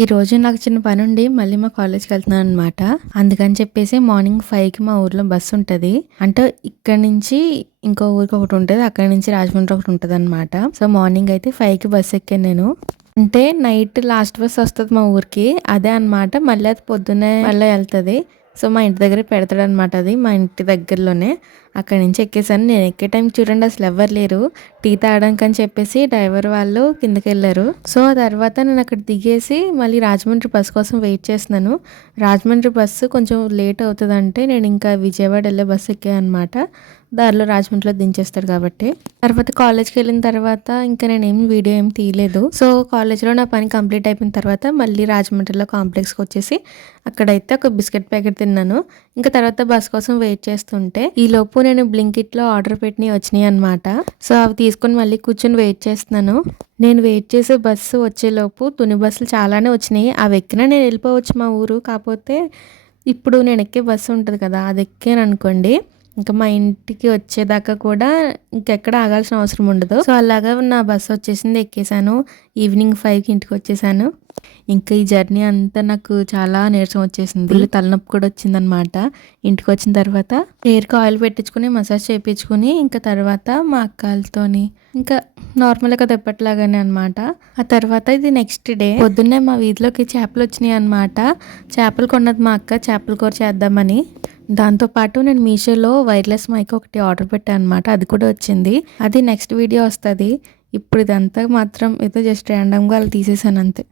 ఈరోజు నాకు చిన్న పనుండి మళ్ళీ మా కాలేజ్‌కి వెళ్తున్నాననమాట. అందుకని చెప్పేసి మార్నింగ్ 5కి మా ఊర్లో బస్సు ఉంటది. అంటే ఇక్కడి నుంచి ఇంకో ఊరికి ఒకటుంటది. అక్కడి నుంచి రాజమండ్రి ఒకటుంటదనమాట. సో, మార్నింగ్ అయితే 5కి బస్సు ఎక్కాను నేను. అంటే నైట్ లాస్ట్ బస్ వస్తది మా ఊరికి. అదే అనమాట. మళ్ళీ అది పొద్దున్నే మళ్ళీ ఎళ్తది. సో, మా ఇంటి దగ్గరే పెడతాడనమాట అది. మా ఇంటి దగ్గరలోనే. అక్కడి నుంచి ఎక్కేసాను. నేను ఎక్కే టైంకి చూడండి అసలు ఎవ్వరు లేరు. టీ తాగడానికి అని చెప్పేసి డ్రైవర్ వాళ్ళు కిందకెళ్లారు. సో, ఆ తర్వాత నేను అక్కడ దిగేసి మళ్ళీ రాజమండ్రి బస్ కోసం వెయిట్ చేస్తున్నాను. రాజమండ్రి బస్సు కొంచెం లేట్ అవుతదంటే నేను ఇంకా విజయవాడ వెళ్ళే బస్సు ఎక్కాననమాట. దారిలో రాజమండ్రిలో దించేస్తాడు కాబట్టి. తర్వాత కాలేజ్‌కి వెళ్ళిన తర్వాత ఇంకా నేనేమి వీడియో ఏమి తీయలేదు. సో, కాలేజ్‌లో నా పని కంప్లీట్ అయిపోయిన తర్వాత మళ్ళీ రాజమండ్రిలో కాంప్లెక్స్‌కి వచ్చేసి అక్కడైతే ఒక బిస్కెట్ ప్యాకెట్ తిన్నాను. ఇంకా తర్వాత బస్ కోసం వెయిట్ చేస్తుంటే ఈలోపు నేను బ్లింకిట్‌లో ఆర్డర్ పెట్టినవి వచ్చినాయి అనమాట. సో, అవి తీసుకొని మళ్ళీ కూర్చొని వెయిట్ చేస్తున్నాను. నేను వెయిట్ చేసే బస్సు వచ్చేలోపు తుని బస్సులు చాలానే వచ్చినాయి. అవి ఎక్కినా నేను వెళ్ళిపోవచ్చు మా ఊరు. కాకపోతే ఇప్పుడు నేను ఎక్కే బస్సు ఉంటది కదా! అది ఎక్కాననుకోండి ఇంకా మా ఇంటికి వచ్చేదాకా కూడా ఇంకెక్కడ ఆగాల్సిన అవసరం ఉండదు. సో, అలాగా నా బస్సు వచ్చేసింది, ఎక్కేసాను. ఈవినింగ్ 5కి ఇంటికి వచ్చేసాను. ఇంకా ఈ జర్నీ అంతా నాకు చాలా నీరసం వచ్చేసింది. ఫుల్ తలనొప్పి కూడా వచ్చిందనమాట. ఇంటికి వచ్చిన తర్వాత హెయిర్‌కి ఆయిల్ పెట్టించుకొని మసాజ్ చేయించుకొని ఇంకా తర్వాత మా అక్కలతోని ఇంకా నార్మల్‌గా ఎప్పటిలాగానే అనమాట. ఆ తర్వాత ఇది నెక్స్ట్ డే పొద్దున్నే మా వీధిలోకి చేపలు వచ్చినాయి అనమాట. చేపలు కొన్నది మా అక్క, చేపల కూర చేద్దామని. దాంతోపాటు నేను మీషోలో వైర్లెస్ మైక్ ఒకటి ఆర్డర్ పెట్టాను అనమాట. అది కూడా వచ్చింది. అది నెక్స్ట్ వీడియో వస్తది. ఇప్పుడు ఇదంతా మాత్రం ఏదో జస్ట్ ర్యాండమ్‌గా అలా తీసేసాను అంతే.